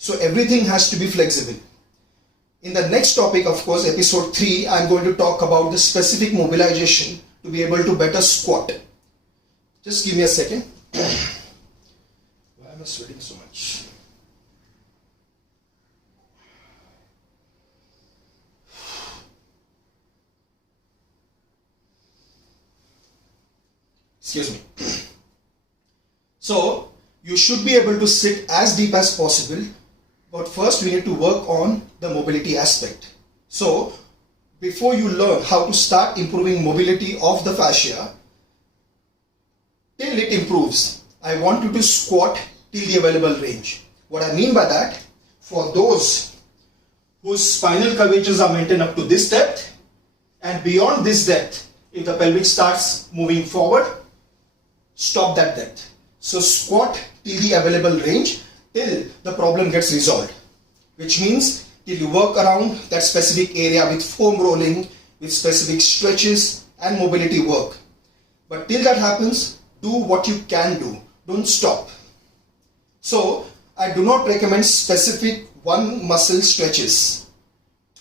So everything has to be flexible. In the next topic, of course, episode 3, I'm going to talk about the specific mobilization to be able to better squat. Just give me a second. Why am I sweating so much? Excuse me. So, you should be able to sit as deep as possible, but first we need to work on the mobility aspect. So, before you learn how to start improving mobility of the fascia, till it improves, I want you to squat till the available range. What I mean by that, for those whose spinal curvatures are maintained up to this depth, and beyond this depth, if the pelvic starts moving forward, stop that depth. So squat till the available range till the problem gets resolved, which means till you work around that specific area with foam rolling, with specific stretches and mobility work. But till that happens, do what you can do. Don't stop. So I do not recommend specific one muscle stretches.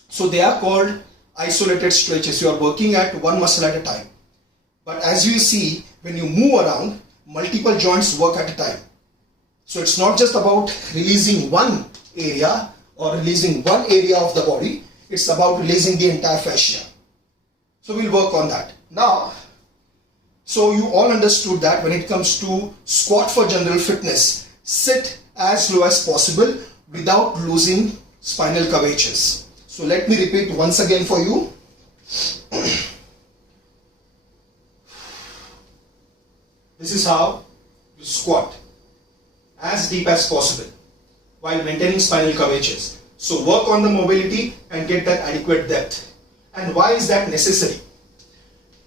So they are called isolated stretches. You are working at one muscle at a time. But as you see, when you move around, multiple joints work at a time. So it's not just about releasing one area or releasing one area of the body. It's about releasing the entire fascia. So we'll work on that. Now, so you all understood that when it comes to squat for general fitness, sit as low as possible without losing spinal curvatures. So let me repeat once again for you. This is how you squat as deep as possible while maintaining spinal curvatures. So work on the mobility and get that adequate depth. And why is that necessary?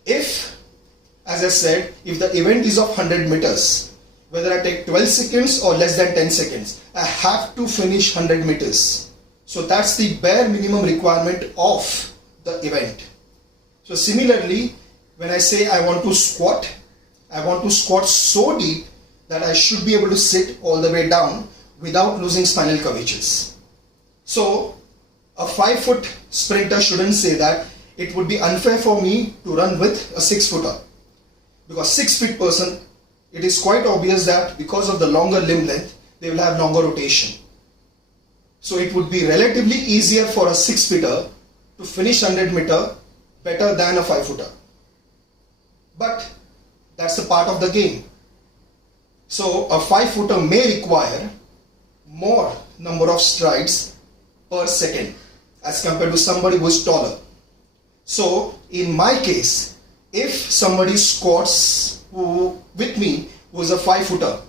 If, as I said, if the event is of 100 meters, whether I take 12 seconds or less than 10 seconds, I have to finish 100 meters. So that's the bare minimum requirement of the event. So similarly, when I say I want to squat so deep that I should be able to sit all the way down without losing spinal curvatures. So a 5-foot sprinter shouldn't say that. It would be unfair for me to run with a 6-footer. Because 6-foot person, it is quite obvious that because of the longer limb length, they will have longer rotation. So it would be relatively easier for a 6-footer to finish 100 meter better than a 5-footer. But that's a part of the game. So a 5-footer may require more number of strides per second as compared to somebody who is taller. So in my case, if somebody squats with me who is a 5-footer,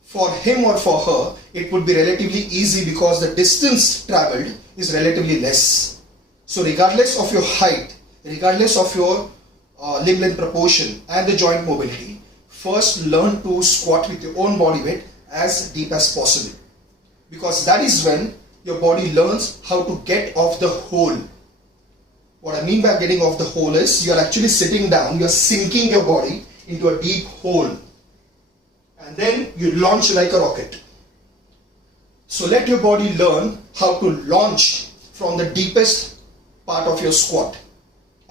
for him or for her, it would be relatively easy because the distance traveled is relatively less. So regardless of your height, regardless of your limb length proportion and the joint mobility, first learn to squat with your own body weight as deep as possible. Because that is when your body learns how to get off the hole. What I mean by getting off the hole is you are actually sitting down, you are sinking your body into a deep hole. And then you launch like a rocket. So let your body learn how to launch from the deepest part of your squat.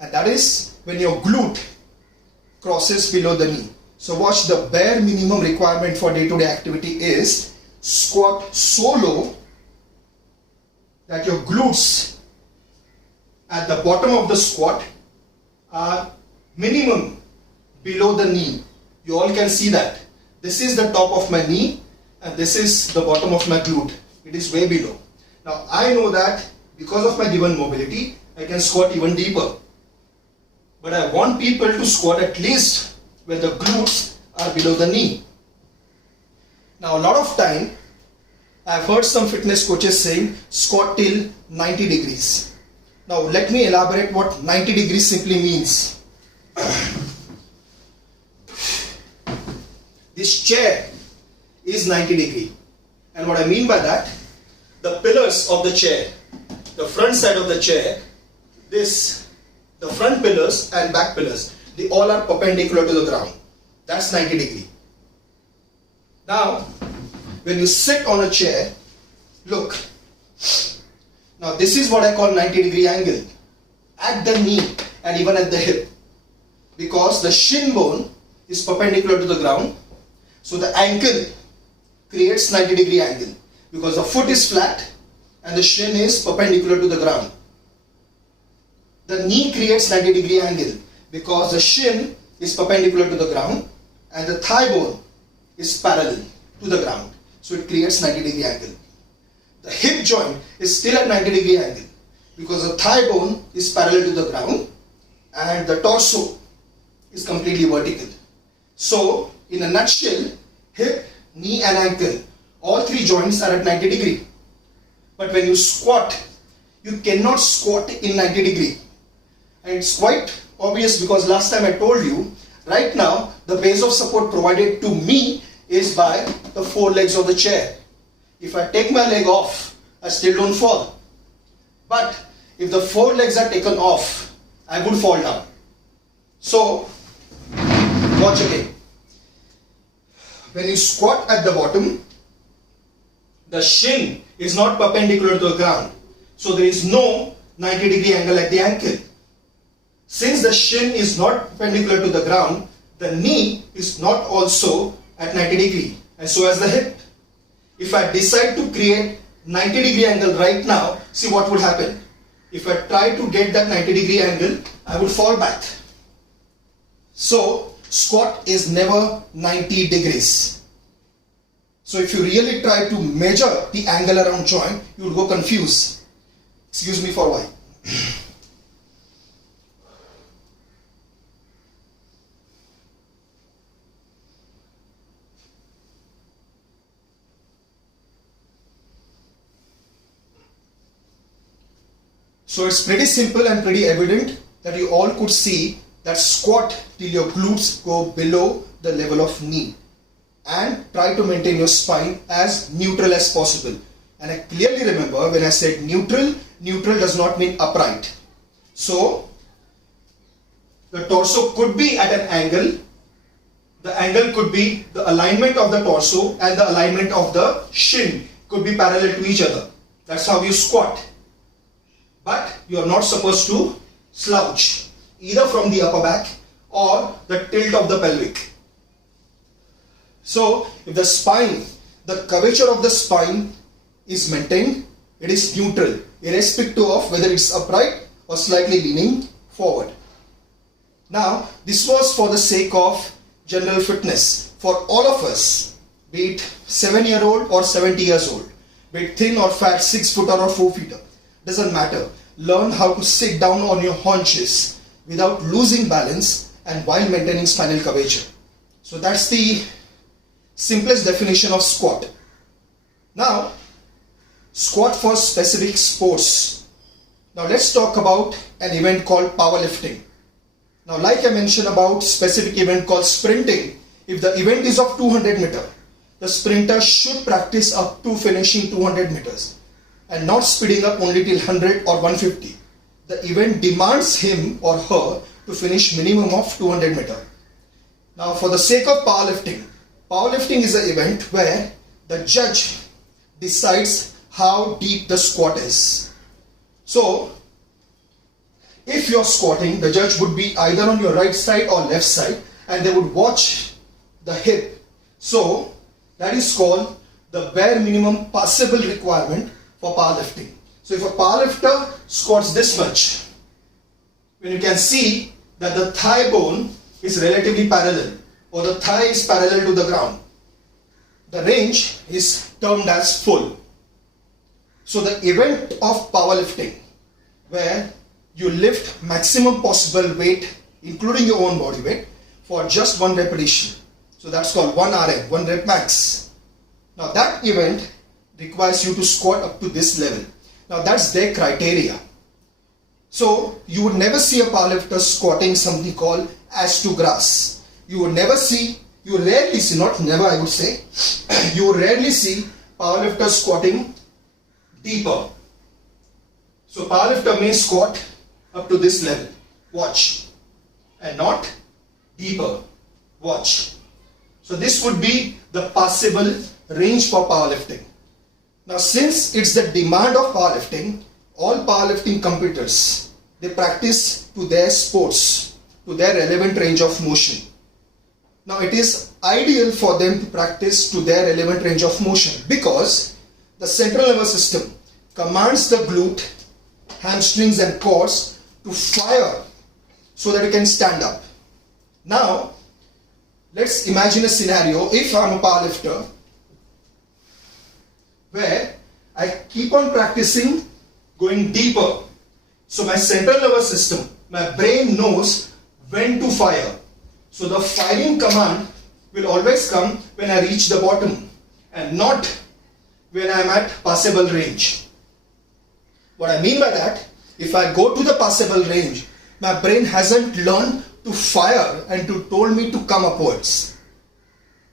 And that is when your glute crosses below the knee. So watch, the bare minimum requirement for day-to-day activity is squat so low that your glutes at the bottom of the squat are minimum below the knee. You all can see that. This is the top of my knee and this is the bottom of my glute. It is way below. Now I know that because of my given mobility, I can squat even deeper. But I want people to squat at least where the glutes are below the knee. Now a lot of time, I've heard some fitness coaches saying squat till 90 degrees. Now let me elaborate what 90 degrees simply means. This chair is 90 degree. And what I mean by that, the pillars of the chair, the front side of the chair, the front pillars and back pillars, they all are perpendicular to the ground. That's 90 degree. Now, when you sit on a chair, Look. Now this is what I call 90-degree angle at the knee and even at the hip, because the shin bone is perpendicular to the ground. So the ankle creates 90-degree angle because the foot is flat and the shin is perpendicular to the ground. The knee creates 90-degree angle because the shin is perpendicular to the ground and the thigh bone is parallel to the ground. So it creates 90-degree angle. The hip joint is still at 90-degree angle because the thigh bone is parallel to the ground and the torso is completely vertical. So in a nutshell, hip, knee and ankle, all three joints are at 90 degree. But when you squat, you cannot squat in 90 degree. And it's quite obvious because last time I told you, right now the base of support provided to me is by the four legs of the chair. If I take my leg off, I still don't fall. But if the four legs are taken off, I would fall down. So, watch again. When you squat at the bottom, the shin is not perpendicular to the ground. So there is no 90-degree angle at the ankle. Since the shin is not perpendicular to the ground, the knee is not also at 90 degree, and so as the hip. If I decide to create 90-degree angle right now, see what would happen. If I try to get that 90-degree angle, I would fall back. So squat is never 90 degrees. So if you really try to measure the angle around joint, you would go confused. Excuse me for a while. So it's pretty simple and pretty evident that you all could see that squat till your glutes go below the level of knee and try to maintain your spine as neutral as possible. And I clearly remember when I said neutral, neutral does not mean upright. So the torso could be at an angle. The angle could be the alignment of the torso and the alignment of the shin could be parallel to each other. That's how you squat. But you are not supposed to slouch either from the upper back or the tilt of the pelvic. So if the spine, the curvature of the spine is maintained, it is neutral irrespective of whether it's upright or slightly leaning forward. Now this was for the sake of general fitness for all of us, be it 7-year-old or 70 years old, be it thin or fat, 6-footer or 4-feeter. Doesn't matter. Learn how to sit down on your haunches without losing balance and while maintaining spinal curvature. So that's the simplest definition of squat. Now, squat for specific sports. Now let's talk about an event called powerlifting. Now like I mentioned about specific event called sprinting, if the event is of 200 meters, the sprinter should practice up to finishing 200 meters. And not speeding up only till 100 or 150. The event demands him or her to finish minimum of 200 meters. Now for the sake of powerlifting, powerlifting is an event where the judge decides how deep the squat is. So if you're squatting, the judge would be either on your right side or left side and they would watch the hip. So that is called the bare minimum possible requirement for powerlifting. So if a powerlifter squats this much, when you can see that the thigh bone is relatively parallel or the thigh is parallel to the ground, the range is termed as full. So the event of powerlifting where you lift maximum possible weight including your own body weight for just one repetition. So that's called 1 RM, 1 rep max. Now that event requires you to squat up to this level. Now that's their criteria. So you would never see a powerlifter squatting something called as to grass. You would never see, you rarely see, not never I would say, you would rarely see powerlifters squatting deeper. So powerlifter may squat up to this level, watch, and not deeper, watch. So this would be the possible range for powerlifting. Now since it's the demand of powerlifting, all powerlifting competitors, they practice to their sports, to their relevant range of motion. Now it is ideal for them to practice to their relevant range of motion because the central nervous system commands the glute, hamstrings and quads to fire so that you can stand up. Now let's imagine a scenario if I'm a powerlifter where I keep on practicing going deeper. So my central nervous system, my brain knows when to fire. So the firing command will always come when I reach the bottom and not when I am at passable range. What I mean by that, if I go to the passable range, my brain hasn't learned to fire and to told me to come upwards.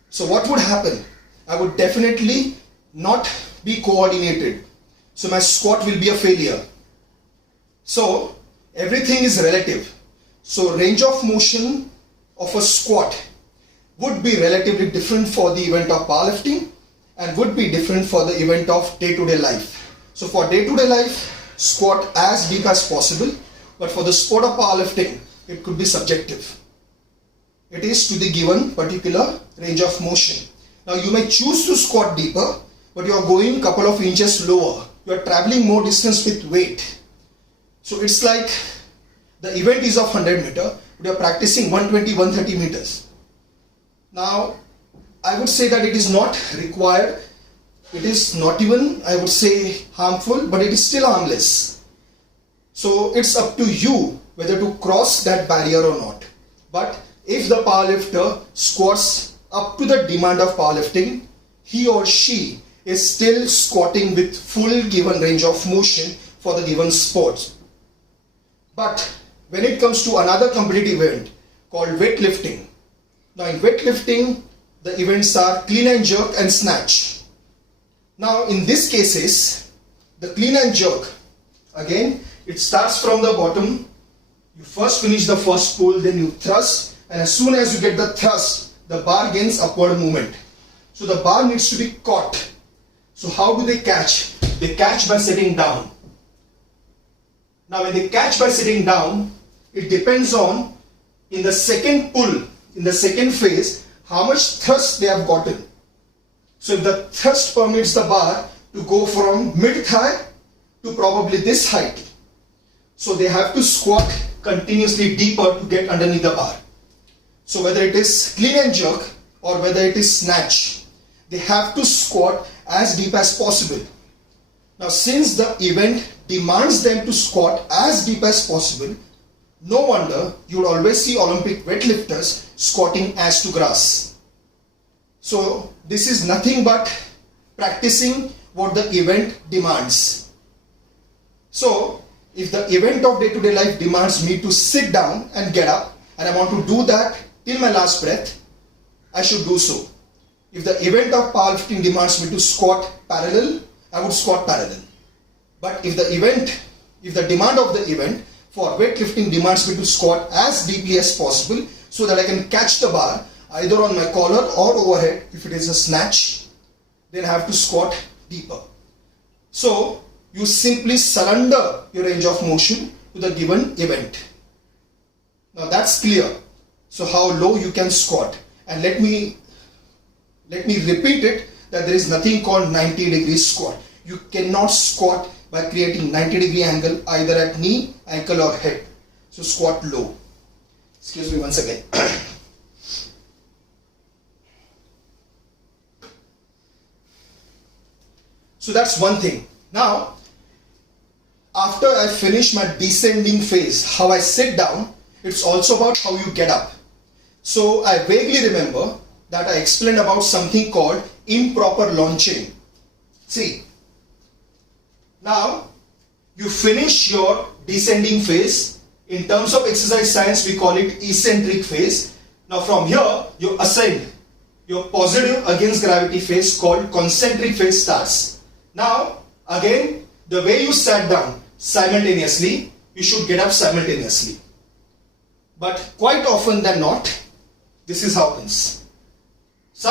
So what would happen? I would definitely not be coordinated. So my squat will be a failure. So everything is relative. So range of motion of a squat would be relatively different for the event of powerlifting and would be different for the event of day-to-day life. So for day-to-day life, squat as deep as possible, but for the sport of powerlifting, it could be subjective. It is to the given particular range of motion. Now you may choose to squat deeper, but you are going a couple of inches lower. You are traveling more distance with weight. So it's like the event is of 100 meter, but you are practicing 120, 130 meters. Now I would say that it is not required. It is not even, I would say, harmful, but it is still harmless. So it's up to you whether to cross that barrier or not. But if the powerlifter squats up to the demand of powerlifting, he or she is still squatting with full given range of motion for the given sport. But when it comes to another competitive event called weightlifting, now in weightlifting, the events are clean and jerk and snatch. Now in these cases, the clean and jerk, again, it starts from the bottom. You first finish the first pull, then you thrust, and as soon as you get the thrust, the bar gains upward movement. So the bar needs to be caught. So how do they catch? They catch by sitting down. Now when they catch by sitting down, it depends on, in the second pull, in the second phase, how much thrust they have gotten. So if the thrust permits the bar to go from mid-thigh to probably this height, so they have to squat continuously deeper to get underneath the bar. So whether it is clean and jerk or whether it is snatch, they have to squat as deep as possible. Now since the event demands them to squat as deep as possible, no wonder you would always see Olympic weightlifters squatting as to grass. So this is nothing but practicing what the event demands. So if the event of day-to-day life demands me to sit down and get up, and I want to do that till my last breath, I should do so. If the event of powerlifting demands me to squat parallel, I would squat parallel. But if the demand of the event for weightlifting demands me to squat as deeply as possible so that I can catch the bar either on my collar or overhead, if it is a snatch, then I have to squat deeper. So you simply surrender your range of motion to the given event. Now that's clear. So how low you can squat. And let me repeat it, that there is nothing called 90-degree squat. You cannot squat by creating 90-degree angle either at knee, ankle or head. So squat low. Excuse me once again. So that's one thing. Now, after I finish my descending phase, how I sit down, it's also about how you get up. So I vaguely remember that I explained about something called improper launching. See, now you finish your descending phase. In terms of exercise science, we call it eccentric phase. Now from here, you ascend. Your positive against gravity phase called concentric phase starts. Now, again, the way you sat down simultaneously, you should get up simultaneously. But quite often than not, this is how happens.